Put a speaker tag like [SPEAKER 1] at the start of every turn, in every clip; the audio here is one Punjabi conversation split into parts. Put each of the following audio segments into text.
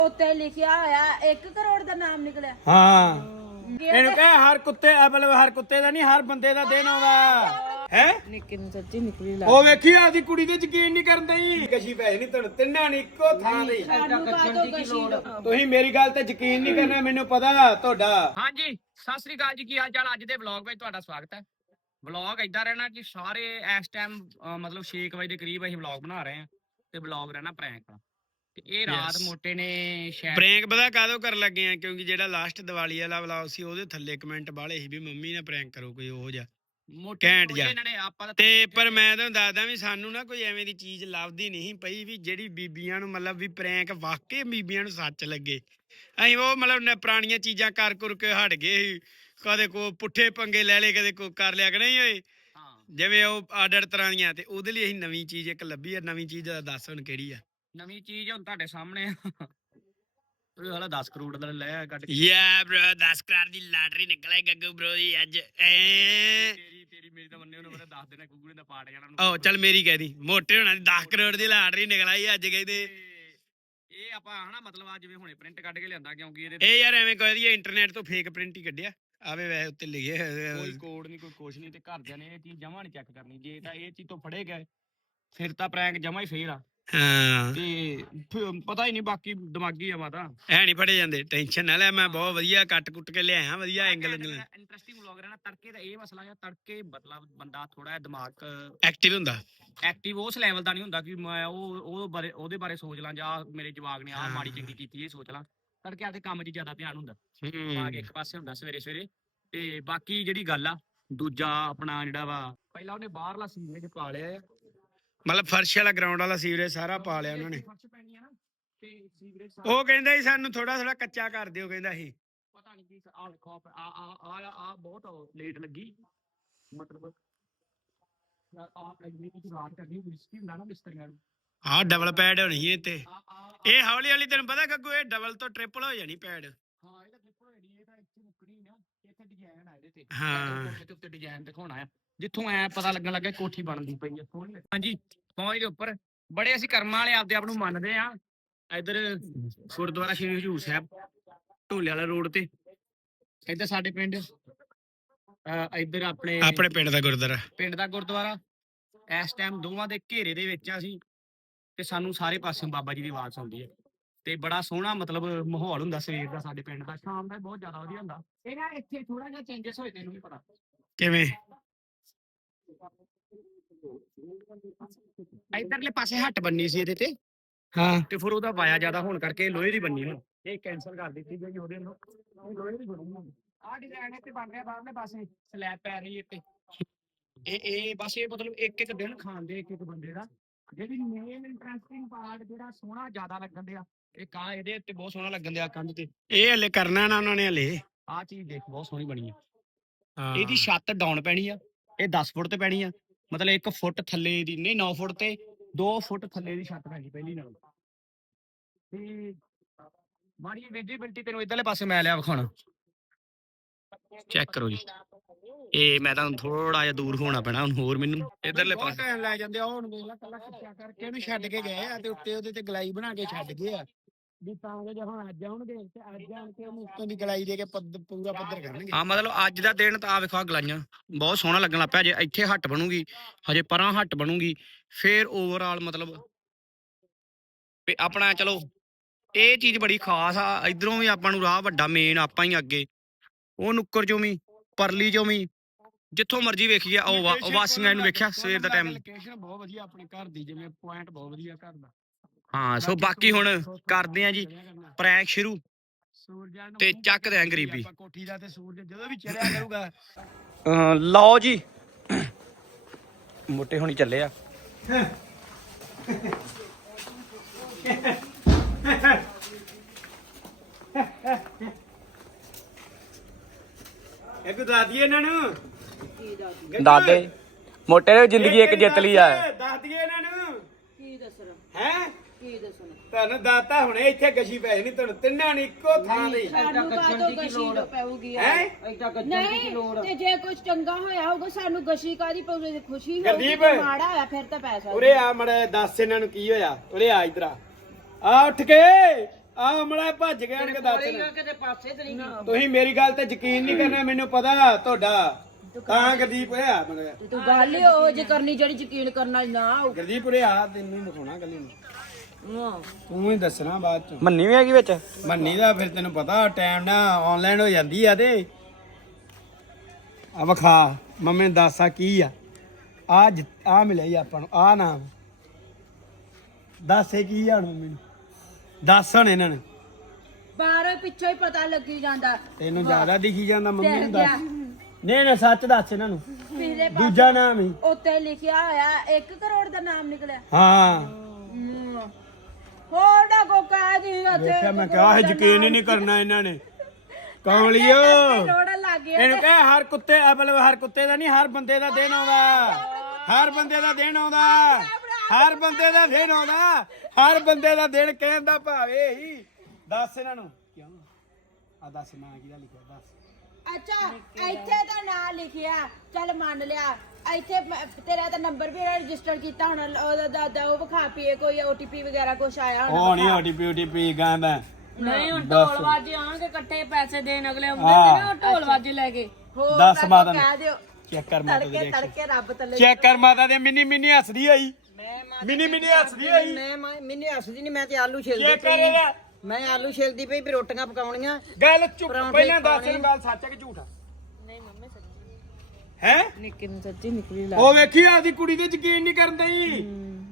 [SPEAKER 1] ਉੱਤੇ ਲਿਖਿਆ ਹੋਇਆ 1 ਕਰੋੜ ਦਾ ਨਾਮ ਨਿਕਲਿਆ।
[SPEAKER 2] ਹਾਂ ਇਹਨੂੰ ਕਹੇ ਹਰ ਕੁੱਤੇ ਮਤਲਬ ਹਰ ਕੁੱਤੇ ਦਾ ਨਹੀਂ ਹਰ ਬੰਦੇ ਦਾ ਦਿਨ ਆਉਂਦਾ ਹੈ।
[SPEAKER 1] ਨਿੱਕੇ ਨੂੰ ਸੱਚੀ ਨਿਕਲੀ ਲਾ।
[SPEAKER 2] ਉਹ ਵੇਖੀ ਆਪਦੀ ਕੁੜੀ ਤੇ ਯਕੀਨ ਨਹੀਂ ਕਰਦੇ ਹੀ ਕਸ਼ੀ ਪੈਸੇ ਨਹੀਂ ਤੁਹਾਨੂੰ ਤਿੰਨਾਂ ਨੇ ਇੱਕੋ ਥਾਂ ਦੇ। ਤੁਸੀਂ ਮੇਰੀ ਗੱਲ ਤੇ ਯਕੀਨ ਨਹੀਂ ਕਰਨਾ ਮੈਨੂੰ ਪਤਾ ਤੁਹਾਡਾ।
[SPEAKER 3] ਹਾਂਜੀ ਸਤਿ ਸ੍ਰੀ ਅਕਾਲ ਜੀ, ਕੀ ਹਾਲ ਚਾਲ। ਅੱਜ ਦੇ ਵਲੌਗ ਵਿੱਚ ਤੁਹਾਡਾ ਸਵਾਗਤ ਹੈ। ਵਲੌਗ ਇਦਾਂ ਰਹਿਣਾ ਕਿ ਸਾਰੇ ਇਸ ਟਾਈਮ ਮਤਲਬ 6 ਵਜੇ ਦੇ ਕਰੀਬ ਅਸੀਂ ਵਲੌਗ ਬਣਾ ਰਹੇ ਹਾਂ ਤੇ ਵਲੌਗ ਰਹਿਣਾ ਪ੍ਰੈਂਕ ਦਾ। ਤੇ ਇਹ ਰਾਤ ਮੋਟੇ ਨੇ ਸ਼ਾਇਦ
[SPEAKER 2] ਪ੍ਰੈਂਕ ਪਤਾ ਕਾਹਦੋਂ ਕਰਨ ਲੱਗੇ ਆ ਕਿਉਂਕਿ ਜਿਹੜਾ ਲਾਸਟ ਦੀਵਾਲੀ ਵਾਲਾ ਵਲੌਗ ਸੀ ਉਹਦੇ ਥੱਲੇ ਕਮੈਂਟ ਵਾਲੇ ਸੀ ਵੀ ਮੰਮੀ ਨਾਲ ਪ੍ਰੈਂਕ ਕਰੋ ਕੋਈ ਉਹ ਜਿਹਾ ਘੈਂਟ ਜਾ। ਤੇ ਪਰ ਮੈਂ ਤੁਹਾਨੂੰ ਦੱਸਦਾ ਵੀ ਸਾਨੂੰ ਨਾ ਕੋਈ ਐਵੇਂ ਦੀ ਚੀਜ਼ ਲੱਭਦੀ ਨਹੀਂ ਪਈ ਵੀ ਜਿਹੜੀ ਬੀਬੀਆਂ ਨੂੰ ਮਤਲਬ ਵੀ ਪ੍ਰੈਂਕ ਵਾਕਈ ਬੀਬੀਆਂ ਨੂੰ ਸੱਚ ਲੱਗੇ। ਅਸੀਂ ਉਹ ਮਤਲਬ ਪੁਰਾਣੀਆਂ ਚੀਜ਼ਾਂ ਕਰ ਕੇ ਹਟ ਗਏ ਸੀ। ਕਦੇ ਕੋ ਪੁੱਠੇ ਪੰਗੇ ਲੈ ਲਏ ਕਦੇ ਕੋ ਕਰ ਲਿਆ ਕਿ ਨਹੀਂ ਹੋਏ ਜਿਵੇਂ ਉਹ ਆਰਡਰ ਤਰ੍ਹਾਂ ਦੀਆਂ। ਤੇ ਉਹਦੇ ਲਈ ਅਸੀਂ ਨਵੀਂ ਚੀਜ਼ ਇੱਕ ਲੱਭੀ ਆ। ਨਵੀਂ ਚੀਜ਼ ਦੱਸ ਹੁਣ ਕਿਹੜੀ ਆ?
[SPEAKER 3] ਨਵੀਂ ਚੀਜ਼ ਹੁਣ ਤੁਹਾਡੇ ਸਾਹਮਣੇ ਹਾਲਾ 10 ਕਰੋੜ ਦਾ ਲੈ ਕੱਢ ਕੇ।
[SPEAKER 2] ਯਾ ਬ్రో 10 ਕਰੋੜ ਦੀ ਲਾਟਰੀ ਨਿਕਲ ਆਈ ਗੱਗੂ ਬ్రో ਦੀ ਅੱਜ।
[SPEAKER 3] ਤੇਰੀ ਮੇਰੀ ਤਾਂ ਮੰਨੇ ਉਹਨੂੰ 10 ਦਿਨ ਗੁੱਗੂ ਦਾ ਪਾਟ ਜਾਣਾ।
[SPEAKER 2] ਓ ਚੱਲ ਮੇਰੀ ਕਹਿ ਦੀ ਮੋਟੇ ਹੋਣਾ ਦੀ 10 ਕਰੋੜ ਦੀ ਲਾਟਰੀ ਨਿਕਲ ਆਈ ਅੱਜ ਕਹਿੰਦੇ।
[SPEAKER 3] ਇਹ ਆਪਾਂ ਹਨਾ ਮਤਲਬ ਆ ਜਿਵੇਂ ਹੁਣੇ ਪ੍ਰਿੰਟ ਕੱਢ ਕੇ ਲਿਆਂਦਾ ਕਿਉਂਕਿ ਇਹਦੇ
[SPEAKER 2] ਇਹ ਯਾਰ ਐਵੇਂ ਕਹਿ ਦਈਏ ਇੰਟਰਨੈਟ ਤੋਂ ਫੇਕ ਪ੍ਰਿੰਟ ਹੀ ਕੱਢਿਆ ਆਵੇ ਵੈਸੇ ਉੱਤੇ ਲਿਖਿਆ
[SPEAKER 3] ਕੋਈ ਕੋਡ ਨਹੀਂ ਕੋਈ ਕੁਛ ਨਹੀਂ। ਤੇ ਘਰਦਿਆਂ ਨੇ ਇਹ ਚੀਜ਼ ਜਮਾ ਨਹੀਂ ਚੈੱਕ ਕਰਨੀ। ਜੇ ਤਾਂ ਇਹ ਚੀਜ਼ ਤੋਂ ਫੜੇ ਗਏ ਫਿਰ ਤਾਂ ਪ੍ਰੈਂਕ ਜਮਾ ਹੀ ਫੇਲ ਆ।
[SPEAKER 2] ਹਾਂ
[SPEAKER 3] ਤੇ ਪਤਾ ਹੀ ਨਹੀਂ ਬਾਕੀ ਦਿਮਾਗੀ ਆ ਮਾਤਾ
[SPEAKER 2] ਐ ਨਹੀਂ ਫੜੇ ਜਾਂਦੇ। ਟੈਨਸ਼ਨ ਨਾ ਲੈ ਮੈਂ ਬਹੁਤ ਵਧੀਆ ਕੱਟ ਕੁੱਟ ਕੇ ਲਿਆਇਆ ਵਧੀਆ ਐਂਗਲ
[SPEAKER 3] ਇੰਟਰਸਟਿੰਗ ਵਲੌਗ ਰਹਿਣਾ। ਤੜਕੇ ਦਾ ਇਹ ਮਸਲਾ ਹੈ ਤੜਕੇ ਮਤਲਬ ਬੰਦਾ ਥੋੜਾ ਜਿਹਾ ਦਿਮਾਗ
[SPEAKER 2] ਐਕਟਿਵ ਹੁੰਦਾ।
[SPEAKER 3] ਐਕਟਿਵ ਉਸ ਲੈਵਲ ਦਾ ਨਹੀਂ ਹੁੰਦਾ ਕਿ ਮੈਂ ਉਹਦੇ ਬਾਰੇ ਸੋਚ ਲਾਂ ਜਾਂ ਮੇਰੇ ਜਵਾਕ ਨੇ ਆਹ ਮਾੜੀ ਚੰਗੀ ਕੀਤੀ ਇਹ ਸੋਚ ਲਾਂ। ਤੜਕੇ ਆਦੇ ਕੰਮ 'ਚ ਜ਼ਿਆਦਾ ਧਿਆਨ ਹੁੰਦਾ। ਦਿਮਾਗ ਇੱਕ ਪਾਸੇ ਹੁੰਦਾ ਸਵੇਰੇ ਸਵੇਰੇ। ਤੇ ਬਾਕੀ ਜਿਹੜੀ ਗੱਲ ਆ ਦੂਜਾ ਆਪਣਾ ਜਿਹੜਾ ਵਾ ਪਹਿਲਾਂ ਉਹਨੇ ਬਾਹਰਲਾ ਸੀਵਰੇਜ ਪਾ ਲਿਆ ਆ।
[SPEAKER 2] ਮਤਲਬ ਫਰਸ਼ ਵਾਲਾ ਗਰਾਊਂਡ ਵਾਲਾ ਸੀਵਰੇਜ ਸਾਰਾ ਪਾ ਲਿਆ ਉਹਨਾਂ ਨੇ। ਉਹ ਕਹਿੰਦਾ ਸੀ ਸਾਨੂੰ ਥੋੜਾ ਥੋੜਾ ਕੱਚਾ ਕਰ ਦਿਓ ਕਹਿੰਦਾ ਸੀ।
[SPEAKER 3] ਪਤਾ ਨਹੀਂ ਕੀ ਆ ਵੇਖੋ ਆ ਬਹੁਤ ਲੇਟ ਲੱਗੀ ਮਤਲਬ
[SPEAKER 2] ਹਾਂ ਡਬਲ ਪੈਡ ਹੋਣੀ ਹੈ ਇੱਥੇ। ਇਹ ਹੌਲੀ ਹੌਲੀ ਤੈਨੂੰ ਪਤਾ ਗੱਗੂ ਇਹ ਡਬਲ ਤੋਂ ਟ੍ਰਿਪਲ ਹੋ ਜਾਣੀ ਪੈਡ।
[SPEAKER 3] ਹਾਂ ਇਹਦਾ ਟ੍ਰਿਪਲ ਹੋ ਜਾਣੀ। ਇਹ ਤਾਂ ਇੱਥੇ ਮੁੱਕਣੀ ਨਾ ਇੱਥੇ ਡਿਜ਼ਾਈਨ ਆ ਇਹਦੇ ਤੇ।
[SPEAKER 2] ਹਾਂ
[SPEAKER 3] ਕੋਠੇ ਉੱਤੇ ਡਿਜ਼ਾਈਨ ਦਿਖਾਉਣਾ ਆ ਜਿੱਥੋਂ ਐ ਪਤਾ ਲੱਗਣ ਲੱਗਾ ਕੋਠੀ ਬਣਦੀ ਪਈ ਆ ਸੋਹਣੀ। ਹਾਂਜੀ ਪਹੁੰਚ ਦੇ ਉੱਪਰ ਬੜੇ ਅਸੀਂ ਕਰਮਾਂ ਵਾਲੇ ਆਪਦੇ ਆਪ ਨੂੰ ਮੰਨਦੇ ਆ। ਇੱਧਰ ਗੁਰਦੁਆਰਾ ਸ਼੍ਰੀ ਹਜ਼ੂਰ ਸਾਹਿਬ ਢੋਲੇ ਵਾਲਾ ਰੋਡ ਤੇ। ਇੱਧਰ ਸਾਡੇ ਪਿੰਡ ਇੱਧਰ ਆਪਣੇ
[SPEAKER 2] ਪਿੰਡ ਦਾ ਗੁਰਦੁਆਰਾ
[SPEAKER 3] ਇਸ ਟਾਈਮ ਦੋਵਾਂ ਦੇ ਘੇਰੇ ਦੇ ਵਿੱਚ ਆ ਅਸੀਂ। ਤੇ ਸਾਨੂੰ ਸਾਰੇ ਪਾਸਿਓਂ ਬਾਬਾ ਜੀ ਦੀ ਆਵਾਜ਼ ਆਉਂਦੀ ਹੈ ਤੇ ਬੜਾ ਸੋਹਣਾ ਮਤਲਬ ਮਾਹੌਲ ਹੁੰਦਾ ਸਵੇਰ ਦਾ ਸਾਡੇ ਪਿੰਡ ਦਾ। ਸ਼ਾਮ ਦਾ ਬਹੁਤ ਜ਼ਿਆਦਾ ਵਧੀਆ ਹੁੰਦਾ। ਇਹ ਨਾ ਇੱਥੇ ਥੋੜਾ ਜਿਹਾ ਚੇਂਜਸ ਹੋਏ ਤੈਨੂੰ ਵੀ ਪਤਾ
[SPEAKER 2] ਕਿਵੇਂ?
[SPEAKER 3] ਇੱਧਰਲੇ ਪਾਸੇ ਹੱਟ ਬੰਨੀ ਸੀ ਇਹਦੇ ਤੇ।
[SPEAKER 2] ਹਾਂ
[SPEAKER 3] ਤੇ ਫਿਰ ਉਹਦਾ ਵਾਇਆ ਜ਼ਿਆਦਾ ਹੋਣ ਕਰਕੇ ਲੋਹੇ ਦੀ ਬੰਨੀ ਹੁਣ ਇਹ ਕੈਂਸਲ ਕਰ ਦਿੱਤੀ ਗਈ ਉਹਦੇ ਨੂੰ। ਲੋਹੇ ਦੀ ਬਣੂਗੀ ਆਹ ਡਿਜ਼ਾਈਨ ਇੱਥੇ ਬਣ ਰਿਹਾ ਬਾਹਰਲੇ ਪਾਸੇ ਸਲੈਬ ਪੈ ਰਹੀ ਇੱਥੇ। ਇਹ ਬਸ ਇਹ ਮਤਲਬ ਇੱਕ ਇੱਕ ਦਿਨ ਖਾਣ ਦੇ ਇੱਕ ਬੰਦੇ ਦਾ। ਜਿਹੜੀ ਮੇਨ ਇੰਟਰਸਟਿੰਗ ਪਾਰਟ ਜਿਹੜਾ ਸੋਹਣਾ ਜ਼ਿਆਦਾ ਲੱਗਣ ਦਿਆ ਇਹ ਕਾ ਇਹਦੇ ਉੱਤੇ ਬਹੁਤ ਸੋਹਣਾ ਲੱਗਣ ਦਿਆ ਕੰਧ ਤੇ।
[SPEAKER 2] ਇਹ ਹਲੇ ਕਰਨਾ ਨਾ ਉਹਨਾਂ ਨੇ ਹਲੇ।
[SPEAKER 3] ਆਹ ਚੀਜ਼ ਦੇਖ ਬਹੁਤ ਸੋਹਣੀ ਬਣੀ ਆ। ਇਹਦੀ ਛੱਤ ਡਾਊਨ ਪੈਣੀ ਆ। ਇਹ 10 ਫੁੱਟ ਤੇ ਪੈਣੀ ਆ ਮਤਲਬ 1 ਫੁੱਟ ਥੱਲੇ ਦੀ ਨਹੀਂ 9 ਫੁੱਟ ਤੇ 2 ਫੁੱਟ ਥੱਲੇ ਦੀ ਛੱਤ ਪੈਣੀ ਪਹਿਲੀ ਨਾਲ। ਤੇ ਮਾੜੀ ਵਿਜ਼ਿਬਿਲਟੀ ਤੈਨੂੰ ਇੱਧਰਲੇ ਪਾਸੇ ਮੈਂ ਲਿਆ ਵਿਖਾਉਣਾ। ਚੈੱਕ ਕਰੋ ਜੀ। ਇਹ ਮੈਂ ਤਾਂ ਥੋੜਾ ਜਿਹਾ ਦੂਰ ਹੋਣਾ ਪੈਣਾ ਹੁਣ ਹੋਰ ਮੈਨੂੰ ਇੱਧਰਲੇ ਪਾਸੇ
[SPEAKER 2] ਟਾਈਮ ਲੈ ਜਾਂਦੇ ਆ। ਹੁਣ ਵੇਖ ਲੈ ਕੱਲਾ ਕੱਚਾ ਕਰਕੇ ਇਹਨੂੰ ਛੱਡ ਕੇ ਗਏ ਆ ਤੇ ਉੱਤੇ ਉਹਦੇ ਤੇ ਗਲਾਈ ਬਣਾ ਕੇ ਛੱਡ ਗਏ ਆ ਵੀ ਤਾਂ ਕਿ ਜੇ ਹੁਣ ਅੱਜ ਆਉਣਗੇ ਤੇ ਅੱਜ ਆਣ ਕੇ ਉਹਨੂੰ ਉੱਤੋਂ ਦੀ ਗਲਾਈ ਦੇ ਕੇ ਪੂਰਾ ਪੱਧਰ ਕਰਨਗੇ।
[SPEAKER 3] ਹਾਂ ਮਤਲਬ ਅੱਜ ਦਾ ਦਿਨ ਤਾਂ ਆ ਵੇਖੋ ਗਲਾਈਆਂ ਬਹੁਤ ਸੋਹਣਾ ਲੱਗਣ ਲੱਗ ਪਿਆ। ਜੇ ਇੱਥੇ ਹੱਟ ਬਣੂਗੀ ਹਜੇ ਪਰਾਂ ਹੱਟ ਬਣੂਗੀ ਫਿਰ ਓਵਰਆਲ ਮਤਲਬ ਆਪਣਾ ਚਲੋ ਇਹ ਚੀਜ਼ ਬੜੀ ਖਾਸ ਆ। ਇਧਰੋਂ ਵੀ ਆਪਾਂ ਨੂੰ ਰਾਹ ਵੱਡਾ ਮੇਨ ਆਪਾਂ ਹੀ ਅੱਗੇ ਉਹ ਨੁੱਕਰ ਚੋਂ ਵੀ ਪਰਲੀ ਚੋਂ ਵੀ ਜਿੱਥੋਂ ਮਰਜ਼ੀ ਵੇਖੀਏ ਉਹ ਵਾਸੀਆਂ ਨੂੰ ਵੇਖਿਆ ਸਵੇਰ ਦਾ ਟਾਈਮ।
[SPEAKER 2] ਲੋਕੇਸ਼ਨ ਬਹੁਤ ਵਧੀਆ ਆਪਣੇ ਘਰ ਦੀ ਜਿਵੇਂ ਪੁਆਇੰਟ ਬਹੁਤ ਵਧੀਆ ਘਰ ਦਾ।
[SPEAKER 3] ਹਾਂ ਸੋ ਬਾਕੀ ਹੁਣ ਕਰਦੇ ਆ ਜੀ ਪ੍ਰੈਂਕ ਸ਼ੁਰੂ ਤੇ ਚੱਕਦੇ ਆ ਗਰੀਬੀ
[SPEAKER 2] ਕੋਠੀ ਦਾ ਤੇ ਸੂਰਜ ਜਦੋਂ ਵੀ ਚੜਿਆ ਕਰੂਗਾ।
[SPEAKER 3] ਲਓ ਜੀ ਮੋਟੇ ਹੋਣੀ ਚੱਲੇ ਆ।
[SPEAKER 2] ਇੱਕ ਦੱਸ ਦਈਏ ਇਹਨਾਂ ਨੂੰ।
[SPEAKER 3] ਦਾਦੇ ਮੋਟੇ ਨੇ ਜ਼ਿੰਦਗੀ ਇੱਕ ਜਿੱਤ ਲਈ ਆ।
[SPEAKER 2] ਦੱਸ ਦਈਏ ਇਹਨਾਂ ਨੂੰ
[SPEAKER 1] ਕੀ ਦੱਸਣਾ
[SPEAKER 2] ਹੈ
[SPEAKER 1] ਕੀ ਦੱਸਣਾ
[SPEAKER 2] ਤੁਹਾਨੂੰ ਦਾਤਾ ਹੁਣੇ ਇੱਥੇ ਗਸ਼ੀ ਪੈਸੇ ਨਹੀਂ ਤੁਹਾਨੂੰ ਤਿੰਨਾਂ ਨੇ ਇੱਕੋ ਥਾਂ ਦੇ।
[SPEAKER 1] ਸਾਨੂੰ ਕਾਹਤੋਂ ਗਸ਼ੀ ਪਊਗੀ ਨਹੀਂ ਤੇ ਜੇ ਕੁਝ ਚੰਗਾ ਹੋਇਆ ਹੋਊਗਾ ਸਾਨੂੰ ਗਸ਼ੀ ਕਾਦੀ ਪਊਗੀ ਖੁਸ਼ੀ ਹੋਊਗੀ। ਮਾੜਾ ਹੋਇਆ ਫਿਰ ਤਾਂ ਪੈਸਾ
[SPEAKER 2] ਉਰੇ ਆ ਮੜੇ ਦੱਸ ਇਹਨਾਂ ਨੂੰ ਕੀ ਹੋਇਆ। ਉਰੇ ਆ ਇਧਰ ਆ ਉੱਠ ਕੇ ਆ ਮੜਾ ਭੱਜ ਗਿਆ ਕਿ ਦੱਸ
[SPEAKER 1] ਕਿਤੇ ਪਾਸੇ ਤੇ ਨਹੀਂ
[SPEAKER 2] ਤੁਸੀਂ ਮੇਰੀ ਗੱਲ ਤੇ ਯਕੀਨ ਨਹੀਂ ਕਰਨਾ ਮੈਨੂੰ ਪਤਾ ਤੁਹਾਡਾ ਤਾਂ ਗੁਰਦੀਪ ਹੋਇਆ ਮੜਾ
[SPEAKER 1] ਤੂੰ ਗੱਲ ਹੀ ਉਹ ਜੇ ਕਰਨੀ ਜਿਹੜੀ ਯਕੀਨ ਕਰਨਾ ਨਾ
[SPEAKER 2] ਗੁਰਦੀਪ ਹੋਇਆ ਤੈਨੂੰ ਹੀ ਦਿਖਾਉਣਾ ਗੱਲੀ ਨੂੰ ਤੂੰ ਹੀ ਦੱਸਣਾ ਬਾਅਦ ਚ
[SPEAKER 3] ਮੰਨੀ ਵੀ ਹੈਗੀ ਵਿੱਚ
[SPEAKER 2] ਮੰਨੀ ਦਾ ਫਿਰ ਤੈਨੂੰ ਪਤਾ ਟਾਈਮ ਨਾਲ ਆਨਲਾਈਨ ਹੋ ਜਾਂਦੀ ਆ ਤੇ ਆ ਵਿਖਾ ਮੰਮੀ ਨੇ ਦੱਸਾ ਕੀ ਆ ਆ ਮਿਲਿਆ ਜੀ ਆਪਾਂ ਨੂੰ ਆ ਨਾਮ ਦੱਸੇ ਕੀ ਆ ਹੁਣ ਮੰਮੀ ਨੂੰ ਦੱਸ ਹੁਣ ਇਹਨਾਂ ਨੇ
[SPEAKER 1] ਬਾਹਰੋਂ ਪਿੱਛੋਂ ਹੀ ਪਤਾ ਲੱਗੀ ਜਾਂਦਾ
[SPEAKER 2] ਤੈਨੂੰ ਜ਼ਿਆਦਾ ਦਿਖੀ ਜਾਂਦਾ ਮੰਮੀ ਨੂੰ ਦੱਸ ਨਹੀਂ ਨਾ ਸੱਚ ਦੱਸ ਇਹਨਾਂ ਨੂੰ
[SPEAKER 1] ਪਿਛਲੇ
[SPEAKER 2] ਦੂਜਾ ਨਾਮ ਹੀ
[SPEAKER 1] ਉੱਤੇ ਲਿਖਿਆ ਹੋਇਆ 1 ਕਰੋੜ ਦਾ ਨਾਮ ਨਿਕਲਿਆ
[SPEAKER 2] ਹਾਂ
[SPEAKER 1] ਹੋਰ ਨਾ ਕੋ ਕਹਿ ਦੀ
[SPEAKER 2] ਦੇਖਿਆ ਮੈਂ ਕਿਹਾ ਯਕੀਨ ਹੀ ਨਹੀਂ ਕਰਨਾ ਇਹਨਾਂ ਨੇ ਕੌਲੀਓ
[SPEAKER 1] ਰੋੜਾ ਲੱਗ ਗਿਆ
[SPEAKER 2] ਇਹਨੂੰ ਕਹੇ ਹਰ ਕੁੱਤੇ ਮਤਲਬ ਹਰ ਕੁੱਤੇ ਦਾ ਨਹੀਂ ਹਰ ਬੰਦੇ ਦਾ ਦਿਨ ਆਉਂਦਾ ਹਰ ਬੰਦੇ ਦਾ ਦਿਨ ਆਉਂਦਾ ਹਰ ਬੰਦੇ ਦਾ ਦਿਨ ਆਉਂਦਾ ਹਰ ਬੰਦੇ ਦਾ ਦਿਨ ਕਹਿਣ ਦਾ ਭਾਵ ਇਹ ਹੀ ਦੱਸ ਇਹਨਾਂ ਨੂੰ ਕਿਉਂ ਆ ਦੱਸ ਨਾਂ ਕਿਹਦਾ ਲਿਖਿਆ ਦੱਸ
[SPEAKER 1] ਅੱਛਾ ਇੱਥੇ ਤਾਂ ਨਾਂ ਲਿਖਿਆ ਚੱਲ ਮੰਨ ਲਿਆ ਇੱਥੇ ਤੇਰਾ ਤਾਂ ਨੰਬਰ ਵੀ ਰਜਿਸਟਰ ਕੀਤਾ ਹੁਣ ਉਹਦਾ ਦਾਦਾ ਉਹ ਵਿਖਾ ਪੀਏ ਕੋਈ OTP ਵਗੈਰਾ ਕੁਛ ਆਇਆ
[SPEAKER 2] ਉਹ ਨਹੀਂ OTP ਗਾਂਦਾ
[SPEAKER 1] ਨਹੀਂ ਹੁਣ ਢੋਲ ਵਾਜੇ ਆਣਗੇ ਇਕੱਠੇ ਪੈਸੇ ਦੇਣ ਅਗਲੇ ਆਉਂਦੇ ਨੇ ਉਹ ਢੋਲ ਵਾਜੇ ਲੈ ਕੇ
[SPEAKER 2] ਦੱਸ ਮਾਤਾ
[SPEAKER 1] ਕਹਿ ਦਿਓ
[SPEAKER 2] ਚੈੱਕ ਕਰ ਮਾਤਾ ਦੀ
[SPEAKER 1] ਤੜਕੇ ਰੱਬ ਤੱਲੇ
[SPEAKER 2] ਚੈੱਕ ਕਰ ਮਾਤਾ ਦੇ ਮਿੰਨੀ ਹੱਸਦੀ ਆਈ ਮਿੰਨੀ ਹੱਸਦੀ ਆਈ
[SPEAKER 4] ਮੈਨੂੰ ਹੱਸਦੀ ਨਹੀਂ ਮੈਂ ਤੇ ਆਲੂ ਛਿਲਦੀ
[SPEAKER 2] ਚੈੱਕ ਕਰ ਇਹਦਾ
[SPEAKER 4] ਮੈਂ ਆਲੂ ਛਿਲਦੀ ਪਈ ਵੀ ਰੋਟੀਆਂ ਪਕਾਉਣੀਆਂ
[SPEAKER 2] ਗੱਲ ਚੁੱਪ ਪਹਿਲਾਂ ਦੱਸ ਇਹਨੂੰ ਗੱਲ ਸੱਚ ਹੈ ਕਿ ਝੂਠ ਆ
[SPEAKER 1] ਨਹੀਂ ਮੰਮੀ ਸੱਚੀ
[SPEAKER 2] ਹੈ
[SPEAKER 1] ਨਿੱਕੀ ਨੂੰ ਸੱਚੀ ਨਿਕਲੀ
[SPEAKER 2] ਉਹ ਵੇਖੀ ਆਦੀ ਕੁੜੀ ਤੇ ਯਕੀਨ ਨਹੀਂ ਕਰਦਾ ਹੀ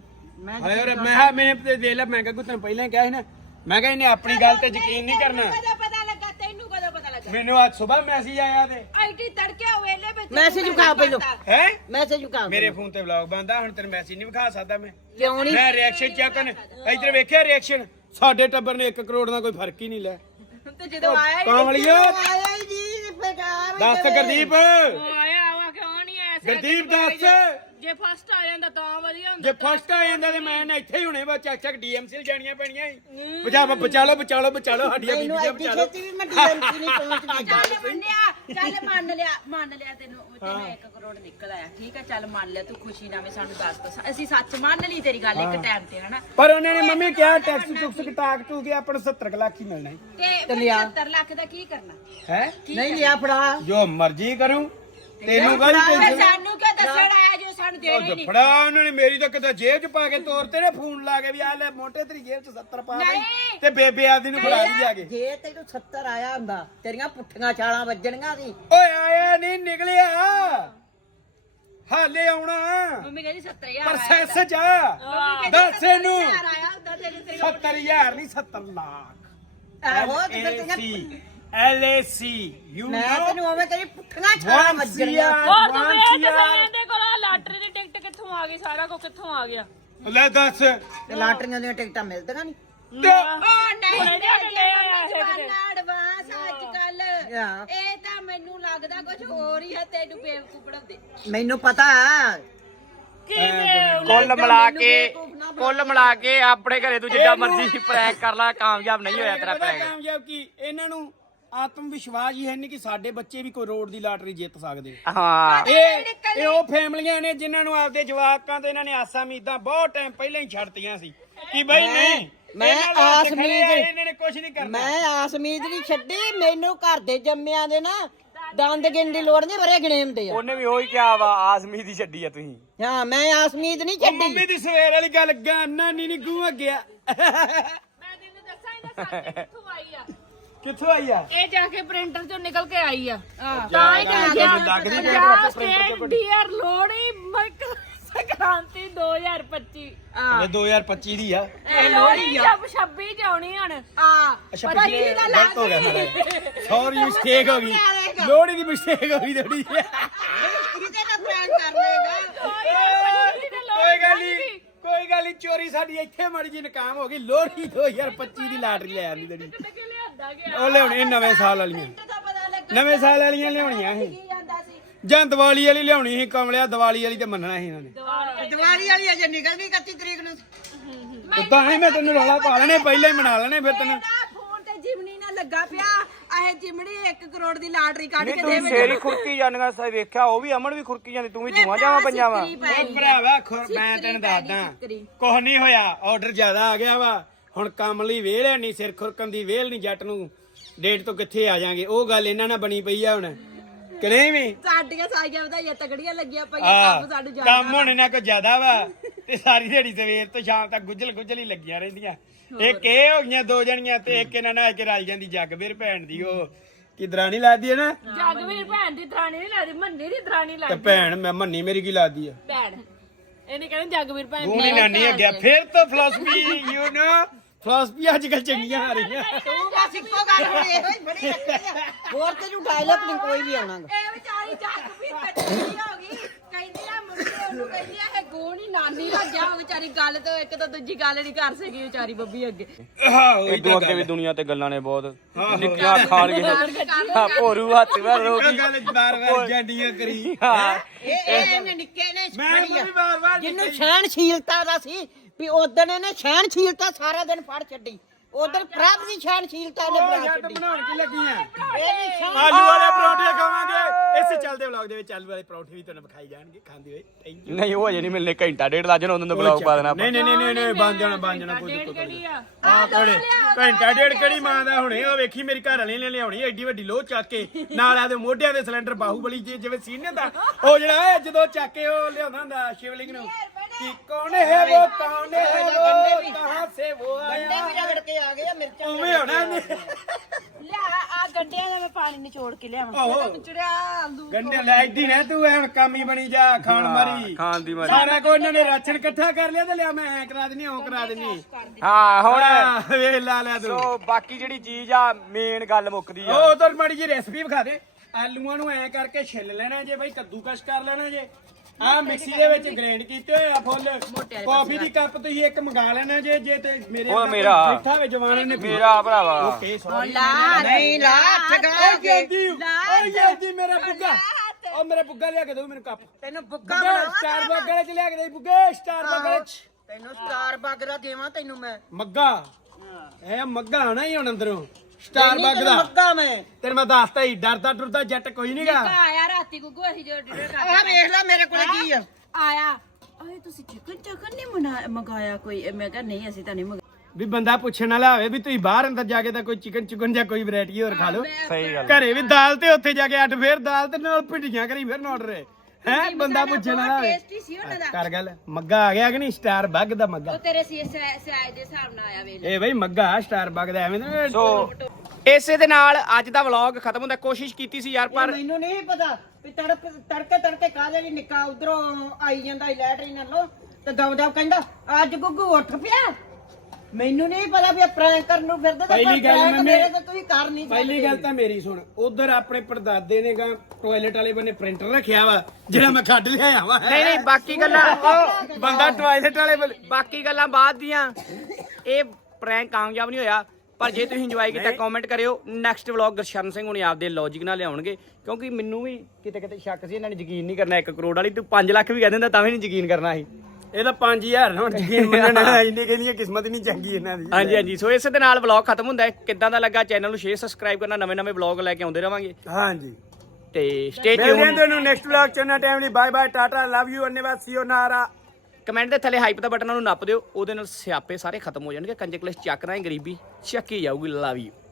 [SPEAKER 2] ਹਾਏ ਓਏ ਮੈਂ ਤੇ ਦੇ ਲੈ ਮੈਂ ਕਿਹਾ ਤੈਨੂੰ ਪਹਿਲਾਂ ਕਿਹਾ ਸੀ ਨਾ ਮੈਂ ਕਿਹਾ ਇਹਨੇ ਆਪਣੀ ਗੱਲ ਤੇ ਯਕੀਨ ਨਹੀਂ ਕਰਨਾ
[SPEAKER 1] ਕਦੋਂ ਪਤਾ ਲੱਗਾ ਤੈਨੂੰ ਕਦੋਂ ਪਤਾ ਲੱਗਾ
[SPEAKER 2] ਮੈਨੂੰ ਅੱਜ ਸਵੇਰ ਮੈਸੇਜ ਆਇਆ ਤੇ
[SPEAKER 1] ਆਈਟੀ ਤੜਕੇ ਵੇਲੇ ਵਿੱਚ
[SPEAKER 4] ਮੈਸੇਜ ਵਿਖਾ ਪਹਿਲੋਂ
[SPEAKER 2] ਹੈ
[SPEAKER 4] ਮੈਸੇਜ ਵਿਖਾ
[SPEAKER 2] ਮੇਰੇ ਫੋਨ ਤੇ ਵਲੌਗ ਬੰਦਾ ਹੁਣ ਤੈਨੂੰ ਮੈਸੇਜ ਨਹੀਂ ਵਿਖਾ ਸਕਦਾ ਮੈਂ
[SPEAKER 4] ਕਿਉਂ ਨਹੀਂ
[SPEAKER 2] ਮੈਂ ਰਿਐਕਸ਼ਨ ਚੈੱਕ ਕਰਨ ਇੱਧਰ ਵੇਖਿਆ ਰਿਐਕਸ਼ਨ ਸਾਡੇ ਟੱਬਰ ਨੇ 1 ਕਰੋੜ ਦਾ ਕੋਈ ਫਰਕ ਹੀ ਨਹੀਂ ਲਿਆ
[SPEAKER 1] ਤੇ ਜਦੋਂ ਆਇਆ
[SPEAKER 2] ਕਾਂਵਲੀਓ
[SPEAKER 4] ਆਇਆ ਹੀ ਜੀ ਬੇਕਾਰ
[SPEAKER 2] ਦੱਸ ਗੁਰਦੀਪ
[SPEAKER 1] ਆਇਆ ਆਵਾ ਕਿਉਂ ਨਹੀਂ ਆਇਆ
[SPEAKER 2] ਗੁਰਦੀਪ ਦੱਸ
[SPEAKER 1] ਜੇ ਫਸਟ ਆ ਜਾਂਦਾ ਤਾਂ ਵਧੀਆ ਹੁੰਦਾ
[SPEAKER 2] ਜੇ ਫਸਟ ਆ ਜਾਂਦਾ ਤੇ ਮੈਂ ਇੱਥੇ ਹੀ ਹੁਣੇ ਬਾ ਚੱਕ ਚੱਕ ਡੀਐਮਸੀ ਜਾਣੀਆਂ ਪੈਣੀਆਂ ਸੀ ਬਚਾ ਲਓ ਸਾਡੀਆਂ ਬੀਬੀਆਂ ਬਚਾ ਲਓ
[SPEAKER 4] ਛੇਤੀ ਵੀ ਮੈਂ ਡੀਐਮਸੀ ਨਹੀਂ ਪਹੁੰਚਦੀ
[SPEAKER 1] ਚੱਲ ਮੰਨ ਲਿਆ ਤੈਨੂੰ 1 ਕਰੋੜ ਨਿਕਲ ਆਇਆ ਠੀਕ ਹੈ ਚੱਲ ਮੰਨ ਲਿਆ ਤੂੰ ਖੁਸ਼ੀ ਨਾਲ ਵੀ ਸਾਨੂੰ ਦੱਸ ਤਾ ਅਸੀਂ ਸੱਚ ਮੰਨ ਲਈ ਤੇਰੀ ਗੱਲ ਇੱਕ ਟਾਈਮ ਤੇ ਹਨਾ
[SPEAKER 2] ਪਰ ਉਹਨਾਂ ਨੇ ਮੰਮੀ ਕਿਹਾ ਟੈਕਸ ਟੁਕਸ ਕਟਾਕ ਟੂ ਕੇ ਆਪਾਂ ਨੂੰ 70 ਲੱਖ ਹੀ ਮਿਲਣਾ
[SPEAKER 1] ਤੇ 70 ਲੱਖ ਦਾ ਕੀ ਕਰਨਾ
[SPEAKER 2] ਹੈ
[SPEAKER 4] ਨਹੀਂ ਲਿਆ ਫੜਾ
[SPEAKER 2] ਜੋ ਮਰਜ਼ੀ ਕਰੂੰ ਤੈਨੂੰ ਕਾਹਦੀ ਟੈਨਸ਼ਨ
[SPEAKER 1] ਸਾਨੂੰ ਕਿਉਂ ਦੱਸਣ ਆਇਆ ਜੋ ਸਾਨੂੰ ਦੇਣਾ ਹੀ ਨਹੀਂ
[SPEAKER 2] ਫੜਾ ਉਹਨਾਂ ਨੇ ਮੇਰੀ ਤਾਂ ਕਿਤੇ ਜੇਬ 'ਚ ਪਾ ਕੇ ਤੋਰਤੇ ਨੇ ਫੋਨ ਲਾ ਕੇ ਵੀ ਆ ਲੈ ਮੋਟੇ ਤੇਰੀ ਜੇਬ 'ਚ 70 ਪਾ ਦੇ ਤੇ ਬੇਬੇ ਆਦੀ ਨੂੰ ਫੜਾ ਦੀ ਜਾ ਕੇ
[SPEAKER 4] ਜੇ ਤੈਨੂੰ 70 ਆਇਆ ਹੁੰਦਾ ਤੇਰੀਆਂ ਪੁੱਠੀਆਂ ਛਾਲਾਂ ਵੱਜਣੀਆਂ ਸੀ
[SPEAKER 2] ਓਏ ਆਇਆ ਨਹੀਂ ਨਿਕਲਿਆ ਹਾਲੇ ਆਉਣਾ
[SPEAKER 1] ਮੰਮੀ ਕਹਿੰਦੀ 70000
[SPEAKER 2] ਪ੍ਰੋਸੈਸ 'ਚ ਆ ਦੱਸ ਇਹਨੂੰ
[SPEAKER 1] ਆਇਆ ਹੁੰਦਾ ਤੇਰੇ
[SPEAKER 2] 70000 ਨਹੀਂ 70 ਲੱਖ
[SPEAKER 4] ਆਹੋ ਤੇ ਫਿਰ ਤੈਨੂੰ
[SPEAKER 2] LAC you
[SPEAKER 4] ਮੈਂ
[SPEAKER 2] know
[SPEAKER 4] ਤੈਨੂੰ ਉਵੇਂ ਤੇਰੀ ਪੁੱਠੀਆਂ ਛਾਲਾਂ ਵੱਜਣੀਆਂ
[SPEAKER 1] ਦੇ ਕੋਲ ਲਾਟਰੀ ਦੀ ਟਿਕਟ ਕਿੱਥੋਂ ਆ ਗਈ ਸਾਰਾ ਕੁਝ ਕਿੱਥੋਂ ਆ ਗਿਆ
[SPEAKER 2] ਲੈ ਦੱਸ
[SPEAKER 4] ਤੇ ਲਾਟਰੀਆਂ ਦੀਆਂ ਟਿਕਟਾਂ ਮਿਲਦੀਆਂ ਨਹੀਂ
[SPEAKER 1] ਐਡਵਾਂਸ ਅੱਜ ਕੱਲ
[SPEAKER 4] ਹਾਂ।
[SPEAKER 1] ਇਹ ਤਾਂ ਮੈਨੂੰ ਲੱਗਦਾ ਕੁਝ ਹੋਰ ਹੀ ਹੈ ਤੈਨੂੰ ਬੇਵਕੂਫ ਬਣਾਉਂਦੇ
[SPEAKER 4] ਮੈਨੂੰ ਪਤਾ
[SPEAKER 3] ਕੁੱਲ ਮਿਲਾ ਕੇ ਆਪਣੇ ਘਰੇ ਤੂੰ ਜਿੱਦਾਂ ਮਰਜ਼ੀ ਪ੍ਰੈਂਕ ਕਰ ਲੈ ਕਾਮਯਾਬ ਨਹੀਂ ਹੋਇਆ ਤੇਰਾ ਪ੍ਰੈਂਕ
[SPEAKER 2] ਕਾਮਯਾਬ ਕੀ ਇਹਨਾਂ ਨੂੰ ਆਤਮ ਵਿਸ਼ਵਾਸ ਹੀ ਹੈ ਨਹੀਂ ਕਿ ਸਾਡੇ ਬੱਚੇ ਵੀ ਕੋਈ ਰੋਡ ਦੀ ਲਾਟਰੀ ਜਿੱਤ ਸਕਦੇ
[SPEAKER 3] ਹਾਂ
[SPEAKER 2] ਇਹ ਉਹ ਫੈਮਲੀਆਂ ਨੇ ਜਿਨ੍ਹਾਂ ਨੂੰ ਆਪਦੇ ਜਵਾਕਾਂ ਤੇ ਇਹਨਾਂ ਨੇ ਆਸਾਂ ਉਮੀਦਾਂ ਬਹੁਤ ਟਾਈਮ ਪਹਿਲਾਂ ਹੀ ਛੱਡਤੀਆਂ ਸੀ ਕਿ ਬਈ ਨਹੀਂ
[SPEAKER 4] ਮੈਂ
[SPEAKER 2] ਆਸ ਉਮੀਦ ਇਹਨਾਂ ਨੇ ਕੁਝ ਨਹੀਂ ਕਰਨਾ
[SPEAKER 4] ਮੈਂ ਆਸ ਉਮੀਦ ਨਹੀਂ ਛੱਡੀ ਮੈਨੂੰ ਘਰ ਦੇ ਜੰਮਿਆਂ ਦੇ ਨਾ ਦੰਦ ਗਿਣ ਦੀ ਲੋੜ ਨਹੀਂ ਬਰੇ ਗਿਣੇ ਹੁੰਦੇ ਆ
[SPEAKER 3] ਉਹਨੇ ਵੀ ਉਹੀ ਕਿਹਾ ਵਾ ਆਸਮੀ ਦੀ ਛੱਡੀ ਆ ਤੁਸੀਂ
[SPEAKER 4] ਹਾਂ ਮੈਂ ਆਸ ਉਮੀਦ ਨਹੀਂ
[SPEAKER 2] ਉਹ
[SPEAKER 4] ਛੱਡੀ
[SPEAKER 2] ਮੰਮੀ ਦੀ ਸਵੇਰ ਵਾਲੀ ਗੱਲ ਗਾਨਾ ਨਹੀਂ ਗੂਆ ਗਿਆ
[SPEAKER 1] ਮੈਂ ਤੈਨੂੰ ਦੱਸਾਂ ਇਹਦਾ ਸੱਚ ਕਿੱਥੋਂ ਆਈ ਆ
[SPEAKER 2] ਕਿੱਥੋਂ ਆਈ ਆ
[SPEAKER 1] ਇਹ ਜਾ ਕੇ ਪ੍ਰਿੰਟਰ ਚੋਂ ਨਿਕਲ ਕੇ ਆਈ ਆ ਤਾਂ ਹੀ
[SPEAKER 2] ਲੱਗਦੀ
[SPEAKER 1] ਡੀਅਰ ਲੋਹੜੀ ਮਕਰ ਸੰਕ੍ਰਾਂਤੀ 2025
[SPEAKER 2] ਇਹ 2025 ਦੀ ਆ
[SPEAKER 1] ਇਹ ਲੋਹੜੀ ਆ 26 ਚ ਆਉਣੀ ਹੁਣ
[SPEAKER 2] ਅੱਛਾ ਪਿਛਲੇ ਗਲਤ ਹੋ ਗਿਆ ਮੇਰਾ ਸੌਰੀ ਮਿਸਟੇਕ ਹੋ ਗਈ ਲੋਹੜੀ ਦੀ ਮਿਸਟੇਕ ਹੋ ਗਈ ਥੋੜੀ
[SPEAKER 4] ਕਿਤੇ ਨਾ ਪ੍ਰੈਂਕ ਕਰ ਲੇਗਾ
[SPEAKER 2] ਕੋਈ ਗੱਲ ਨਹੀਂ ਚੋਰੀ ਸਾਡੀ ਇੱਥੇ ਮੜੀ ਜੀ ਨਕਾਮ ਹੋ ਗਈ ਲੋਹੜੀ 2025 ਦੀ ਲਾਟਰੀ ਲੈ ਆਂਦੀ ਤੇਰੀ ਉਹ ਲਿਆਉਣੀ ਨਵੇਂ ਸਾਲ ਵਾਲੀਆਂ ਨਵੇਂ ਸਾਲ ਵਾਲੀਆਂ ਲਿਆਉਣੀਆਂ ਸੀ ਜਾਂ ਦੀਵਾਲੀ ਵਾਲੀ ਲਿਆਉਣੀ ਸੀ ਕਮਲਿਆ ਦੀਵਾਲੀ ਵਾਲੀ ਤੇ ਮੰਨਣਾ ਸੀ ਇਹਨਾਂ ਨੇ
[SPEAKER 4] ਦੀਵਾਲੀ ਵਾਲੀ ਅਜੇ ਨਿਕਲਣੀ 31 ਤਰੀਕ ਨੂੰ
[SPEAKER 2] ਤਾਂ ਹੀ ਮੈਂ ਤੈਨੂੰ ਰੌਲਾ ਪਾ ਲੈਣੇ ਪਹਿਲਾਂ ਹੀ ਮਨਾ ਲੈਣੇ ਫਿਰ ਤੈਨੂੰ
[SPEAKER 1] ਫੋਨ ਤੇ ਜਿਮਣੀ ਨਾਲ ਲੱਗਾ ਪਿਆ ਇਹ ਜਿਮਣੀ 1 ਕਰੋੜ ਦੀ ਲਾਟਰੀ ਕੱਢ ਕੇ
[SPEAKER 3] ਤੂੰ ਸ਼ੇਰੀ ਖੁਰਕੀ ਜਾਂਦੀਆਂ ਸਾ ਵੇਖਿਆ ਉਹ ਵੀ ਅਮਨ ਵੀ ਖੁਰਕੀ ਜਾਂਦੀ ਤੂੰ ਵੀ ਜੂਆਂ ਜਾਵਾਂ ਪੰਜਾਂ ਵਾ
[SPEAKER 2] ਉਹ ਭਰਾਵਾ ਮੈਂ ਤੈਨੂੰ ਦੱਸਦਾ ਕੁਝ ਨਹੀਂ ਹੋਇਆ ਆਰਡਰ ਜ਼ਿਆਦਾ ਆ ਗਿਆ ਵਾ ਹੁਣ ਕੰਮ ਲਈ ਵੇਲ ਹੈ ਨਹੀਂ, ਸਿਰ ਖੁਰਕਣ ਦੀ ਵੇਲ ਨਹੀਂ ਜੱਟ ਨੂੰ, ਡੇਟ ਤੋਂ ਕਿੱਥੇ ਆ ਜਾਾਂਗੇ। ਉਹ ਗੱਲ ਇਹਨਾਂ ਨਾਲ ਬਣੀ ਪਈ ਆ ਹੁਣ ਕਿ ਨਹੀਂ ਵੀ।
[SPEAKER 1] ਸਾਡੀਆਂ ਸਾਰੀਆਂ ਵਧਾਈਆਂ ਤਗੜੀਆਂ ਲੱਗੀਆਂ ਪਈਆਂ,
[SPEAKER 2] ਆਹ,
[SPEAKER 1] ਕੰਮ ਸਾਨੂੰ
[SPEAKER 2] ਕੰਮ ਹੁਣ ਇਹਨਾਂ ਕੋਲ ਜ਼ਿਆਦਾ ਵਾ ਤੇ ਸਾਰੀ ਦਿਹਾੜੀ ਸਵੇਰ ਤੋਂ ਸ਼ਾਮ ਤੱਕ ਗੁੱਜਲ ਹੀ ਲੱਗੀਆਂ ਰਹਿੰਦੀਆਂ। ਇੱਕ ਇਹ ਹੋ ਗਈਆਂ 2 ਜਣੀਆਂ ਤੇ ਇੱਕ ਇਹਨਾਂ ਨਾਲ ਕੇ ਰਲ ਜਾਂਦੀ ਜੱਗਵੀਰ ਭੈਣ ਦੀ, ਉਹ ਕੀ ਦਰਾਣੀ ਲੱਗਦੀ ਹੈ ਨਾ।
[SPEAKER 1] ਜਗਵੀਰ ਭੈਣ ਦੀ ਦਰਾਣੀ ਨਹੀਂ ਲੱਗਦੀ, ਮੰਨੀ ਦੀ ਦਰਾਣੀ
[SPEAKER 2] ਤੇ
[SPEAKER 1] ਲੱਗਦੀ।
[SPEAKER 2] ਭੈਣ ਮੈਂ ਮੰਨੀ ਮੇਰੀ ਕੀ ਲੱਗਦੀ ਆ?
[SPEAKER 1] ਭੈਣ ਇਹਨੇ ਕਹਿੰਦੇ ਜਗਵੀਰ ਭੈਣ
[SPEAKER 2] ਉਹ ਨਹੀਂ ਨਾਨੀ ਆ ਗਿਆ ਫਿਰ ਤਾਂ ਫਿਲਾਸਫੀ ਯੂ نو ਫਿਲਾਸਫੀ ਅੱਜ ਕੱਲ ਚੰਗੀਆਂ ਆ ਰਹੀਆਂ।
[SPEAKER 4] ਤੂੰ ਬਸ ਇੱਕੋ ਗੱਲ ਹੁਣ ਇਹੋ ਹੀ ਬੜੀ ਰੱਖਣੀ ਆ, ਹੋਰ ਤੇ ਜੂ ਡਾਇਲੌਗ ਨਹੀਂ ਕੋਈ ਵੀ ਆਉਣਾ ਗਾ।
[SPEAKER 1] ਇਹ ਵਿਚਾਰੀ ਜਗਵੀਰ ਕੱਚੀ ਹੋ ਗਈ, ਕਹਿੰਦੀ ਆ ਮੁੰਡੇ ਉਹਨੂੰ ਕਹਿੰਦੀ ਆ ਇਹ ਗੋਣੀ ਨਾਨੀ ਲੱਗ ਗਿਆ, ਉਹ ਵਿਚਾਰੀ ਗੱਲ ਤੋਂ ਇੱਕ ਤੋਂ ਦੂਜੀ ਗੱਲ ਨਹੀਂ ਕਰ ਸਕੀ ਵਿਚਾਰੀ ਬੱਬੀ ਅੱਗੇ।
[SPEAKER 3] ਇਦੋਂ ਅੱਗੇ ਵੀ ਦੁਨੀਆ ਤੇ ਗੱਲਾਂ ਨੇ ਬਹੁਤ ਨਿੱਕੀਆਂ ਖਾਣ ਗਏ ਭੋਰੂ ਹੱਥ ਵਿੱਚ ਰੋਗੀ
[SPEAKER 2] ਗੱਲ ਬਾਰ-ਬਾਰ ਜਾਂਡੀਆਂ ਕਰੀ।
[SPEAKER 4] ਇਹਨੇ ਨਿੱਕੇ ਨੇ
[SPEAKER 2] ਮੈਂ
[SPEAKER 4] ਫੜੀ ਆ।
[SPEAKER 2] ਵੀ ਬਾਰ-ਬਾਰ
[SPEAKER 4] ਜਿਹਨੂੰ ਸਹਿਣਸ਼ੀਲਤਾ ਦਾ ਸੀ ਵੀ ਉਦੋਂ ਇਹਨੇ ਸਹਿਣਸ਼ੀਲਤਾ ਸਾਰਾ ਦਿਨ ਫੜ ਛੱਡੀ, ਉਦੋਂ ਪ੍ਰਭ ਦੀ ਸਹਿਣਸ਼ੀਲਤਾ ਨੇ ਬਣਾ
[SPEAKER 2] ਜੱਟ
[SPEAKER 4] ਛੱਡੀ।
[SPEAKER 2] ਬਣਾਉਣ ਕੀ ਲੱਗੀਆਂ?
[SPEAKER 4] ਇਹਦੀ ਸਹਿਣ-
[SPEAKER 2] ਆਲੂ ਵਾਲੇ ਪਰੌਂਠੇ ਖਾਵਾਂਗੇ। ਇਸੇ ਚੱਲਦੇ ਵਲੌਗ ਦੇ ਵਿੱਚ ਆਲੂ ਵਾਲੇ ਪਰੌਂਠੇ ਵੀ ਤੁਹਾਨੂੰ ਵਿਖਾਈ ਜਾਣਗੇ ਖਾਂਦੇ ਹੋਏ। Thank you.
[SPEAKER 3] ਨਹੀਂ ਉਹ ਅਜੇ ਨਹੀਂ ਮਿਲਨੇ, ਘੰਟਾ ਡੇਢ ਲੱਗ ਜਾਣਾ, ਉਹਨਾਂ ਦਾ ਬਲੌਗ ਪਾ ਦੇਣਾ
[SPEAKER 2] ਨਹੀਂ ਬੰਦ ਜਾਣਾ ਕੋਈ ਦਿੱਕਤ ਨਹੀਂ। ਆ ਕੜੇ ਘੰਟਾ ਡੇਢ ਕਿਹੜੀ ਮਾਂ ਦਾ ਹੁਣੇ ਉਹ ਵੇਖੀ ਮੇਰੀ ਘਰ ਵਾਲੀ ਨੇ ਲਿਆਉਣੀ ਐਡੀ ਵੱਡੀ ਲੋਹ ਚੱਕ ਕੇ ਨਾਲ ਆਦੇ ਮੋਢਿਆਂ ਦੇ ਸਿਲੰਡਰ ਬਾਹੂਬਲੀ ਜਿਵੇਂ ਸੀਨ ਹੁੰਦਾ ਉਹ ਜਿਹੜਾ ਜਦੋਂ ਚੱਕ ਕੇ ਉਹ ਲਿਆਉਂਦਾ ਹੁੰਦਾ ਸ਼ਿਵਲਿੰਗ ਨੂੰ ਕਿ ਕੌਣ ਹੈ ਉਹ ਕੌਣ ਹੈ ਉਹ ਕਹਾਂ ਸੇ ਉਹ
[SPEAKER 4] ਗੰਡੇ ਵੀ
[SPEAKER 2] ਆਇਆ
[SPEAKER 4] ਰਗੜ ਕੇ ਆ ਗਏ ਆ, ਮਿਰਚਾਂ ਵੀ
[SPEAKER 2] ਉਵੇਂ ਹੋਣਾ ਇਹਨੇ।
[SPEAKER 1] ਲਿਆ ਆ ਗੱਡਿਆਂ ਦਾ ਮੈਂ ਪਾਣੀ ਨਿਚੋੜ ਕੇ ਲਿਆਵਾਂ।
[SPEAKER 2] ਆਹੋ
[SPEAKER 1] ਚੜਿਆ ਆਲੂ
[SPEAKER 2] ਗੰਡੇ ਲੈ ਇੱਡੀ ਨਾ ਤੂੰ ਹੁਣ ਕੰਮ ਹੀ ਬਣੀ ਜਾ ਖਾਣ ਮਾਰੀ
[SPEAKER 3] ਖਾਣ ਦੀ ਮਾਰੀ।
[SPEAKER 2] ਸਾਰਾ ਕੋ ਇਹਨਾਂ ਨੇ ਰਾਸ਼ਨ ਇਕੱਠਾ ਕਰ ਲਿਆ ਤੇ ਲਿਆ ਮੈਂ ਐ ਕਰਾ ਦਿੰਨੀ ਉਹ ਕਰਾ ਦਿੰਨੀ।
[SPEAKER 3] ਹਾਂ ਹੁਣ
[SPEAKER 2] ਆਹ, ਵੇਖ ਲਾ ਲਿਆ ਤੂੰ।
[SPEAKER 3] ਸੋ ਬਾਕੀ ਜਿਹੜੀ ਚੀਜ਼ ਆ ਮੇਨ ਗੱਲ ਮੁੱਕਦੀ ਆ।
[SPEAKER 2] ਉਹ ਉਧਰ ਮਾੜੀ ਜੀ ਰੈਸਪੀ ਵਿਖਾ ਦੇ। ਆਲੂਆਂ ਨੂੰ ਐ ਕਰਕੇ ਛਿੱਲ ਲੈਣਾ ਜੇ ਬਈ ਕੱਦੂਕਸ਼ ਕਰ ਲੈਣਾ ਜੇ। ਆ ਮਿਕਸੀ ਦੇ ਵਿੱਚ ਗ੍ਰਾਈਂਡ ਕੀਤੇ ਹੋਏ ਆ ਫੁੱਲ। ਕਾਫੀ ਦੀ ਕੱਪ ਤੁਸੀਂ ਇੱਕ ਮੰਗਾ ਲੈਣਾ ਜੇ ਤੇ ਮੇਰੇ
[SPEAKER 3] ਉਹ ਮੇਰਾ।
[SPEAKER 2] ਬੈਠਾ ਵੇ ਜਵਾਨ ਨੇ
[SPEAKER 3] ਮੇਰਾ ਭਰਾਵਾ
[SPEAKER 2] ਓਕੇ ਸੌਰੀ
[SPEAKER 4] ਨਹੀਂ ਲਾ ਠਗਾ
[SPEAKER 2] ਓ ਜਾਂਦੀ ਓ ਜਾਂਦੀ ਮੇਰਾ ਬੁੱਗਾ ਓ ਮੇਰਾ ਬੁੱਗਾ ਲਿਆ ਕੇ ਦੋ ਮੈਨੂੰ ਕੱਪ।
[SPEAKER 4] ਤੈਨੂੰ ਬੁੱਗਾ
[SPEAKER 2] ਬੁੱਗਾ
[SPEAKER 4] ਬਣਾ
[SPEAKER 2] ਸਟਾਰਬਕ ਵਾਲੇ ਚ ਲਿਆ ਕੇ ਦੇ ਬੁੱਗੇ ਸਟਾਰਬਕ ਚ
[SPEAKER 4] ਤੈਨੂੰ ਸਟਾਰ ਬੱਗ ਦਾ ਦੇਵਾਂ ਤੈਨੂੰ ਮੈਂ
[SPEAKER 2] ਮੱਗਾ ਇਹ ਮੱਗਾ ਆਣਾ ਹੀ ਹੁਣ ਅੰਦਰੋਂ ਸਟਾਰਬਕ
[SPEAKER 4] ਤੈਨੂੰ
[SPEAKER 2] ਦਾ।
[SPEAKER 4] ਮੱਗਾ ਮੈਂ
[SPEAKER 2] ਤੈਨੂੰ ਮੈਂ ਦੱਸਤਾ ਹੀ ਡਰਦਾ ਟੁਰਦਾ ਜੱਟ ਕੋਈ ਨਹੀਂਗਾ।
[SPEAKER 1] ਆਇਆ ਰਾਤੀ ਗੁੱਗੂ ਅਸੀਂ ਜੋ ਡਿਨਰ ਕਰ
[SPEAKER 4] ਆਹ ਵੇਖ ਲੈ ਮੇਰੇ ਕੋਲ ਕੀ ਆ।
[SPEAKER 1] ਆਇਆ ਓਏ ਤੁਸੀਂ ਚਿਕਨ ਨਹੀਂ ਮੰਗਾਇਆ ਕੋਈ? ਮੈਂ ਕਿਹਾ ਨਹੀਂ ਅਸੀਂ ਤਾਂ ਨਹੀਂ ਮੰਗਾਇਆ।
[SPEAKER 2] ਵੀ ਬੰਦਾ ਪੁੱਛਣ ਵਾਲਾ ਹੋਵੇ ਵੀ ਤੁਸੀਂ ਬਾਹਰ ਅੰਦਰ ਜਾ ਕੇ ਤਾਂ ਕੋਈ ਚਿਕਨ ਜਾਂ ਕੋਈ ਵੈਰਾਈਟੀ ਹੋਰ ਖਾ ਲਓ।
[SPEAKER 3] ਸਹੀ ਗੱਲ
[SPEAKER 2] ਘਰੇ ਵੀ ਦਾਲ ਤੇ ਉੱਥੇ ਜਾ ਕੇ ਅੱਡ ਫੇਰ ਦਾਲ ਤੇ ਨਾਲ ਭਿੰਡੀਆਂ ਕਰੀ ਫਿਰ ਨਾ ਆਰਡਰ ਹੈ ਬੰਦਾ ਪੁੱਛਣ ਵਾਲਾ ਹੋਵੇ।
[SPEAKER 1] ਟੇਸਟੀ ਸੀ ਉਹਨਾਂ ਦਾ।
[SPEAKER 2] ਕਰ ਗੱਲ ਮੱਗਾ ਆ ਗਿਆ ਕਿ ਨਹੀਂ ਸਟਾਰ ਬੱਗ ਦਾ ਮੱਗਾ।
[SPEAKER 1] ਉਹ ਤੇਰੇ ਸਾਈਜ਼ ਦੇ ਹਿਸਾਬ ਨਾਲ ਆਇਆ ਵੇ।
[SPEAKER 2] ਇਹ ਬਈ ਮੱਗਾ ਸਟਾਰ ਬੱਗ ਦਾ ਐਵੇਂ ਨਾ।
[SPEAKER 3] ਸੋ ਇਸੇ ਦੇ ਨਾਲ ਅੱਜ ਦਾ ਵਲੌਗ ਖਤਮ ਹੁੰਦਾ। ਕੋਸ਼ਿਸ਼ ਕੀਤੀ ਸੀ ਯਾਰ ਪਰ
[SPEAKER 4] ਮੈਨੂੰ ਨਹੀਂ ਪਤਾ ਵੀ ਤੜਕੇ ਕਾਹਦੇ ਲਈ ਨਿੱਕਾ ਉਧਰੋਂ ਆਈ ਜਾਂਦਾ ਲੈਟਰੀ ਨਾਲੋਂ ਤੇ ਦਵ ਕਹਿੰਦਾ ਅੱਜ ਗੁੱਗੂ ਉੱਠ ਪਿਆ। ਮੈਨੂੰ ਨਹੀਂ ਪਤਾ ਵੀ ਪ੍ਰੈਂਕ ਕਰਨ ਨੂੰ ਫਿਰਦੇ ਤਾਂ
[SPEAKER 2] ਪਹਿਲੀ ਗੱਲ
[SPEAKER 4] prank
[SPEAKER 2] ਮੰਨੇ-
[SPEAKER 4] ਮੇਰੇ ਤੇ ਤੁਸੀਂ ਕਰ ਨਹੀਂ ਸਕਦੇ।
[SPEAKER 2] ਪਹਿਲੀ ਗੱਲ ਤਾਂ ਮੇਰੀ ਸੁਣ ਉਧਰ ਆਪਣੇ ਪਰਦਾਦੇ ਨੇ ਗਾ ਟਾਇਲਟ ਵਾਲੇ ਬੰਨੇ ਪ੍ਰਿੰਟਰ ਰੱਖਿਆ ਵਾ ਜਿਹੜਾ ਮੈਂ ਕੱਢ ਲਿਆ ਵਾ।
[SPEAKER 3] ਨਹੀਂ ਬਾਕੀ ਗੱਲਾਂ ਉਹ
[SPEAKER 2] ਬੰਦਾ ਟਾਇਲਟ ਵਾਲੇ
[SPEAKER 3] ਬਾਕੀ ਗੱਲਾਂ ਬਾਅਦ ਦੀਆਂ। ਇਹ ਪ੍ਰੈਂਕ ਕਾਮਯਾਬ ਨਹੀਂ ਹੋਇਆ ਪਰ ਜੇ ਤੁਸੀਂ ਇੰਜੋਏ ਕੀਤਾ ਕਮੈਂਟ ਕਰਿਓ। ਨੈਕਸਟ ਵਲੌਗ ਗੁਰਸ਼ਰਨ ਸਿੰਘ ਹੁਣੇ ਆਪਦੇ ਲੌਜਿਕ ਨਾਲ ਲਿਆਉਣਗੇ ਕਿਉਂਕਿ ਮੈਨੂੰ ਵੀ ਕਿਤੇ ਸ਼ੱਕ ਸੀ ਇਹਨਾਂ ਨੇ ਯਕੀਨ ਨਹੀਂ ਕਰਨਾ 1 ਕਰੋੜ ਵਾਲੀ। ਤੂੰ 5 ਲੱਖ ਵੀ ਕਹਿ ਦਿੰਦਾ ਤਾਂ ਵੀ ਨਹੀਂ ਯਕੀਨ ਕਰਨਾ ਸੀ।
[SPEAKER 2] ਇਹ ਤਾਂ 5000 ਹੁਣ ਯਕੀਨ ਮੰਨਣਾ ਇੰਨੀ ਕਹਿੰਦੀ ਕਿਸਮਤ ਨਹੀਂ ਚੰਗੀ ਇਹਨਾਂ ਦੀ।
[SPEAKER 3] ਹਾਂਜੀ ਸੋ ਇਸੇ ਦੇ ਨਾਲ ਵਲੌਗ ਖਤਮ ਹੁੰਦਾ ਹੈ। ਕਿੱਦਾਂ ਦਾ ਲੱਗਾ ਚੈਨਲ ਨੂੰ ਸ਼ੇਅਰ ਸਬਸਕ੍ਰਾਈਬ ਕਰਨਾ। ਨਵੇਂ ਵਲੌਗ ਲੈ ਕੇ ਆਉਂਦੇ ਰਵਾਂਗੇ
[SPEAKER 2] ਹਾਂਜੀ
[SPEAKER 3] ਤੇ ਸਟੇ
[SPEAKER 2] ਮਿਲਦੇ ਹਾਂ
[SPEAKER 3] ਟਿਊਨ।
[SPEAKER 2] ਤੁਹਾਨੂੰ ਨੈਕਸਟ ਵਲੌਗ ਚ। ਉਹਨਾਂ ਟਾਈਮ ਲਈ bye bye tata love you ਧੰਨਵਾਦ ਸੀਓ ਨਾਰਾ।
[SPEAKER 3] ਕਮੈਂਟ ਦੇ ਥੱਲੇ ਹਾਈਪ ਦਾ ਬਟਨ ਨੂੰ ਨੱਪ ਦਿਓ। ਉਹਦੇ ਨਾਲ ਸਿਆਪੇ ਸਾਰੇ ਖਤਮ ਹੋ ਜਾਣਗੇ। ਕੰਜਕਲਿਸ਼ ਚੱਕ ਰਾਹੀਂ ਗਰੀਬੀ ਚੱਕੀ ਜਾਊਗੀ। Love you.